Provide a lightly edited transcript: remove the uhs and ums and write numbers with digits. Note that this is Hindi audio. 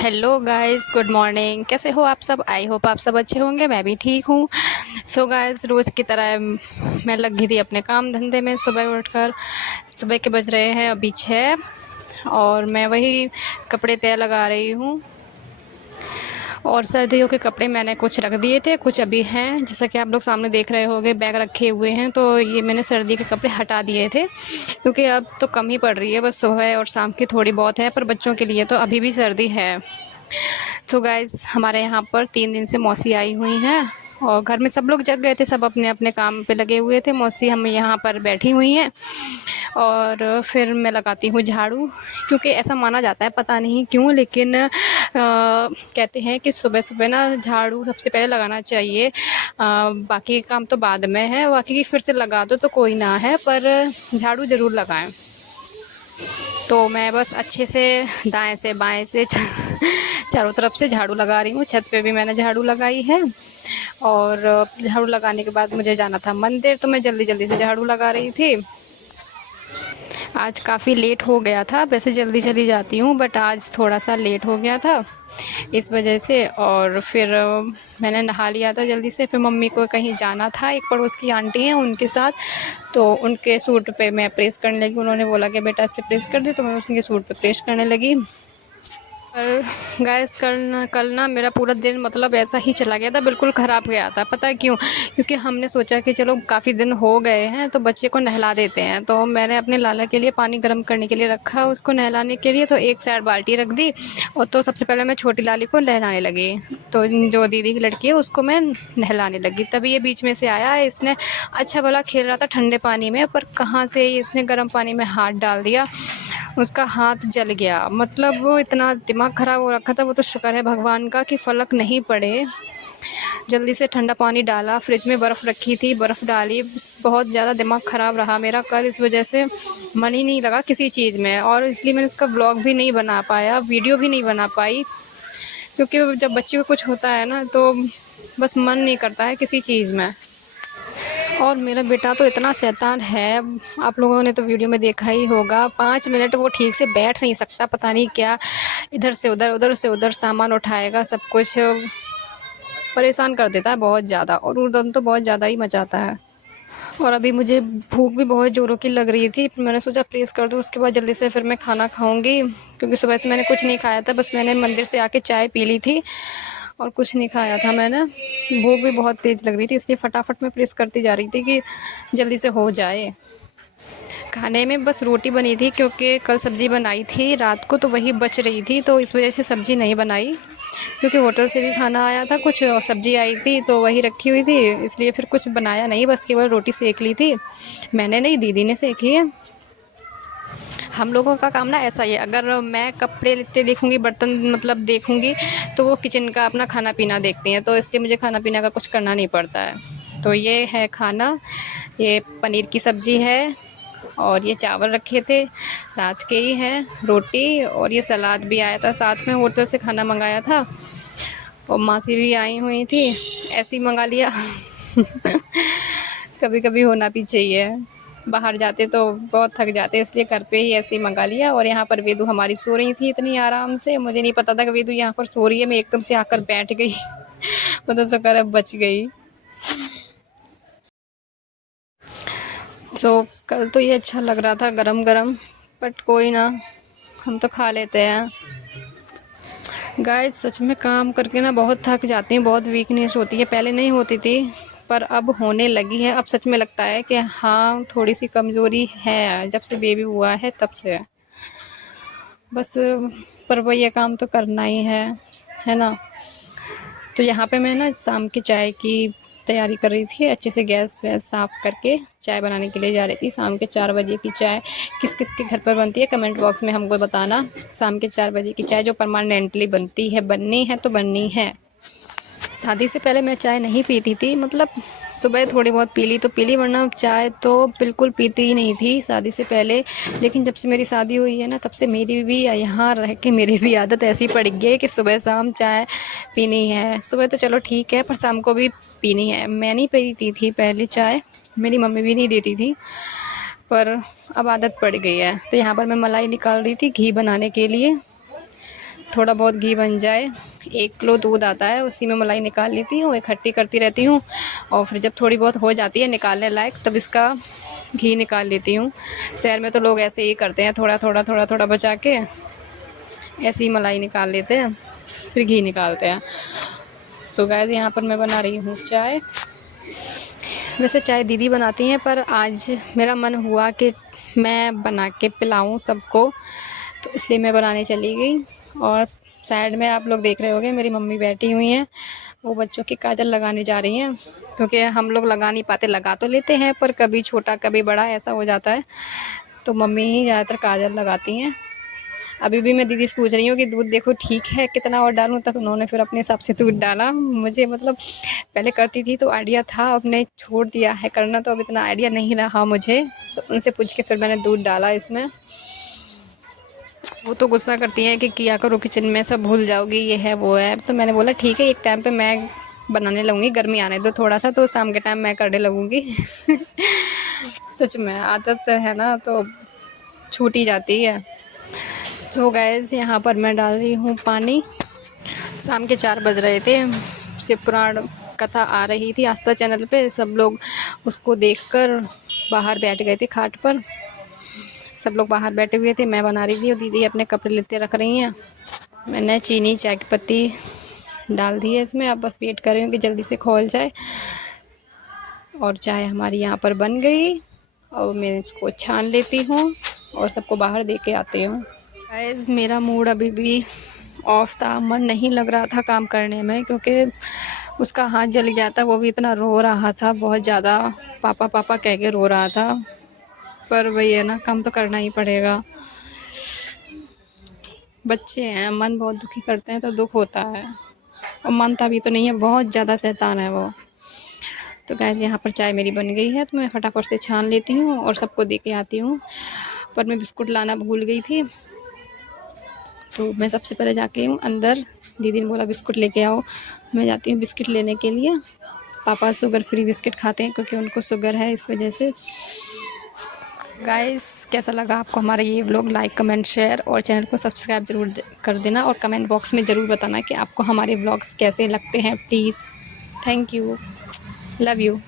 Hello guys, good morning. कैसे हो आप सब? आई होप आप सब अच्छे होंगे। मैं भी ठीक हूँ। सो गाइस, रोज़ की तरह मैं लगी थी अपने काम धंधे में। सुबह उठकर सुबह के बज रहे हैं अभी 6 और मैं वही कपड़े तय लगा रही हूँ। और सर्दियों के कपड़े मैंने कुछ रख दिए थे, कुछ अभी हैं। जैसा कि आप लोग सामने देख रहे होंगे, बैग रखे हुए हैं। तो ये मैंने सर्दी के कपड़े हटा दिए थे क्योंकि अब तो कम ही पड़ रही है, बस सुबह और शाम की थोड़ी बहुत है। पर बच्चों के लिए तो अभी भी सर्दी है। तो गाइज़, हमारे यहाँ पर 3 दिन से मौसी आई हुई हैं और घर में सब लोग जग गए थे, सब अपने अपने काम पे लगे हुए थे। मौसी हम यहाँ पर बैठी हुई हैं और फिर मैं लगाती हूँ झाड़ू, क्योंकि ऐसा माना जाता है, पता नहीं क्यों, लेकिन कहते हैं कि सुबह सुबह ना झाड़ू सबसे पहले लगाना चाहिए। बाकी काम तो बाद में है, बाकी की फिर से लगा दो तो कोई ना है, पर झाड़ू ज़रूर लगाएं। तो मैं बस अच्छे से दाएं से बाएं से चारों तरफ से झाड़ू लगा रही हूँ। छत पे भी मैंने झाड़ू लगाई है और झाड़ू लगाने के बाद मुझे जाना था मंदिर, तो मैं जल्दी जल्दी से झाड़ू लगा रही थी। आज काफ़ी लेट हो गया था, वैसे जल्दी चली जाती हूँ बट आज थोड़ा सा लेट हो गया था इस वजह से। और फिर मैंने नहा लिया था जल्दी से। फिर मम्मी को कहीं जाना था, एक पड़ोस की आंटी हैं उनके साथ, तो उनके सूट पे मैं प्रेस करने लगी। उन्होंने बोला कि बेटा इस पे प्रेस कर दे, तो मैं उनके सूट पे प्रेस करने लगी। और गैस कल ना मेरा पूरा दिन मतलब ऐसा ही चला गया था, बिल्कुल ख़राब गया था। पता है क्यों? क्योंकि हमने सोचा कि चलो काफ़ी दिन हो गए हैं तो बच्चे को नहला देते हैं। तो मैंने अपने लाला के लिए पानी गर्म करने के लिए रखा, उसको नहलाने के लिए। तो एक साइड बाल्टी रख दी और तो सबसे पहले मैं छोटी लाली को नहलाने लगी। तो जो दीदी की लड़की है उसको मैं नहलाने लगी। तभी ये बीच में से आया। इसने अच्छा भला खेल रहा था ठंडे पानी में, पर कहाँ से इसने गर्म पानी में हाथ डाल दिया, उसका हाथ जल गया। मतलब वो इतना दिमाग ख़राब हो रखा था। वो तो शुक्र है भगवान का कि फ़लक नहीं पड़े। जल्दी से ठंडा पानी डाला, फ्रिज में बर्फ़ रखी थी, बर्फ़ डाली। बहुत ज़्यादा दिमाग ख़राब रहा मेरा कल, इस वजह से मन ही नहीं लगा किसी चीज़ में, और इसलिए मैंने इसका व्लॉग भी नहीं बना पाया, वीडियो भी नहीं बना पाई। क्योंकि जब बच्चे को कुछ होता है ना तो बस मन नहीं करता है किसी चीज़ में। और मेरा बेटा तो इतना शैतान है, आप लोगों ने तो वीडियो में देखा ही होगा। 5 मिनट वो ठीक से बैठ नहीं सकता, पता नहीं क्या, इधर से उधर उधर से उधर सामान उठाएगा, सब कुछ परेशान कर देता है बहुत ज़्यादा, और उधम तो बहुत ज़्यादा ही मचाता है। और अभी मुझे भूख भी बहुत ज़ोरों की लग रही थी, मैंने सोचा प्रेस कर दूँ, उसके बाद जल्दी से फिर मैं खाना खाऊंगी। क्योंकि सुबह से मैंने कुछ नहीं खाया था, बस मैंने मंदिर से आके चाय पी ली थी और कुछ नहीं खाया था मैंने। भूख भी बहुत तेज़ लग रही थी, इसलिए फटाफट मैं प्रेस करती जा रही थी कि जल्दी से हो जाए। खाने में बस रोटी बनी थी, क्योंकि कल सब्ज़ी बनाई थी रात को, तो वही बच रही थी, तो इस वजह से सब्ज़ी नहीं बनाई। क्योंकि होटल से भी खाना आया था कुछ, और सब्ज़ी आई थी तो वही रखी हुई थी, इसलिए फिर कुछ बनाया नहीं, बस केवल रोटी सेक ली थी। मैंने नहीं, दीदी ने सेकी है। हम लोगों का काम ना ऐसा ही है, अगर मैं कपड़े लेते देखूंगी, बर्तन मतलब देखूंगी, तो वो किचन का अपना खाना पीना देखती हैं, तो इसलिए मुझे खाना पीना का कुछ करना नहीं पड़ता है। तो ये है खाना, ये पनीर की सब्ज़ी है और ये चावल रखे थे रात के ही हैं, रोटी, और ये सलाद भी आया था साथ में, होटल से खाना मंगाया था। और मासी भी आई हुई थी, ऐसे ही मंगा लिया। कभी कभी होना भी चाहिए, बाहर जाते तो बहुत थक जाते, इसलिए घर पे ही ऐसे ही मंगा लिया। और यहाँ पर वेदू हमारी सो रही थी इतनी आराम से, मुझे नहीं पता था कि वेदू यहाँ पर सो रही है, मैं एकदम से आकर बैठ गई। वो तो शुक्र है बच गई। तो कल तो ये अच्छा लग रहा था गरम गरम, बट कोई ना, हम तो खा लेते हैं। गाइस, सच में काम करके ना बहुत थक जाती हूँ, बहुत वीकनेस होती है। पहले नहीं होती थी पर अब होने लगी है। अब सच में लगता है कि हाँ, थोड़ी सी कमज़ोरी है जब से बेबी हुआ है तब से। बस, पर वो ये काम तो करना ही है ना। तो यहाँ पे मैं ना शाम की चाय की तैयारी कर रही थी, अच्छे से गैस वैस साफ़ करके चाय बनाने के लिए जा रही थी। शाम के 4 बजे की चाय किस किस के घर पर बनती है कमेंट बॉक्स में हमको बताना। शाम के 4 बजे की चाय जो परमानेंटली बनती है, बननी है तो बननी है। शादी से पहले मैं चाय नहीं पीती थी, मतलब सुबह थोड़ी बहुत पी ली तो पी ली, वरना चाय तो बिल्कुल पीती ही नहीं थी शादी से पहले। लेकिन जब से मेरी शादी हुई है ना, तब से मेरी भी यहाँ रह के मेरी भी आदत ऐसी पड़ गई है कि सुबह शाम चाय पीनी है। सुबह तो चलो ठीक है, पर शाम को भी पीनी है। मैं नहीं पीती थी पहले चाय, मेरी मम्मी भी नहीं देती थी, पर अब आदत पड़ गई है। तो यहाँ पर मैं मलाई निकाल रही थी घी बनाने के लिए। थोड़ा बहुत घी बन जाए, 1 किलो दूध आता है, उसी में मलाई निकाल लेती हूँ, इकट्ठी करती रहती हूँ और फिर जब थोड़ी बहुत हो जाती है निकालने लायक तब इसका घी निकाल लेती हूँ। शहर में तो लोग ऐसे ही करते हैं, थोड़ा थोड़ा थोड़ा थोड़ा बचा के ऐसे ही मलाई निकाल लेते हैं, फिर घी निकालते हैं। सो गाइस यहाँ पर मैं बना रही हूँ चाय। वैसे चाय दीदी बनाती हैं, पर आज मेरा मन हुआ कि मैं बना के पिलाऊं सबको, तो इसलिए मैं बनाने चली गई। और साइड में आप लोग देख रहे होंगे मेरी मम्मी बैठी हुई हैं, वो बच्चों की काजल लगाने जा रही हैं, क्योंकि हम लोग लगा नहीं पाते, लगा तो लेते हैं पर कभी छोटा कभी बड़ा ऐसा हो जाता है, तो मम्मी ही ज़्यादातर काजल लगाती हैं। अभी भी मैं दीदी से पूछ रही हूँ कि दूध देखो ठीक है कितना और डालूँ, तब उन्होंने फिर अपने हिसाब से दूध डाला। मुझे मतलब पहले करती थी तो आइडिया था, अब नहीं छोड़ दिया है करना, तो अब इतना आइडिया नहीं रहा मुझे, तो उनसे पूछ के फिर मैंने दूध डाला इसमें। वो तो गुस्सा करती हैं कि किया करो किचन में, सब भूल जाओगी, ये है वो है। तो मैंने बोला ठीक है एक टाइम पे मैं बनाने लगूँगी, गर्मी आने दो थोड़ा सा, तो शाम के टाइम मैं करने लगूँगी। सच में आदत है ना, तो छूट ही जाती है। तो गाइस यहाँ पर मैं डाल रही हूँ पानी। शाम के 4 बज रहे थे, शिव पुराण कथा आ रही थी आस्था चैनल पे, सब लोग उसको देखकर बाहर बैठ गए थे खाट पर। सब लोग बाहर बैठे हुए थे, मैं बना रही थी और दीदी अपने कपड़े लेते रख रही हैं। मैंने चीनी चाय की पत्ती डाल दी है इसमें, अब बस वेट कर रही हूँ कि जल्दी से खोल जाए। और चाय हमारी यहाँ पर बन गई और मैं इसको छान लेती हूँ और सबको बाहर दे के आती हूँ। गाइस मेरा मूड अभी भी ऑफ था, मन नहीं लग रहा था काम करने में, क्योंकि उसका हाथ जल गया था, वो भी इतना रो रहा था, बहुत ज़्यादा पापा पापा कह के रो रहा था। पर वही है ना, काम तो करना ही पड़ेगा, बच्चे हैं, मन बहुत दुखी करते हैं तो दुख होता है, और मानता भी तो नहीं है, बहुत ज़्यादा शैतान है वो। तो गाइस यहाँ पर चाय मेरी बन गई है, तो मैं फटाफट से छान लेती हूँ और सबको दे के आती हूँ। पर मैं बिस्कुट लाना भूल गई थी, तो मैं सबसे पहले जाके हूँ अंदर, दीदी ने बोला बिस्कुट लेके आओ, मैं जाती हूँ बिस्किट लेने के लिए। पापा शुगर फ्री बिस्किट खाते हैं क्योंकि उनको शुगर है, इस वजह से। गाइस कैसा लगा आपको हमारा ये व्लॉग? लाइक कमेंट शेयर और चैनल को सब्सक्राइब ज़रूर कर देना, और कमेंट बॉक्स में ज़रूर बताना कि आपको हमारे व्लॉग्स कैसे लगते हैं please. Thank you, love you.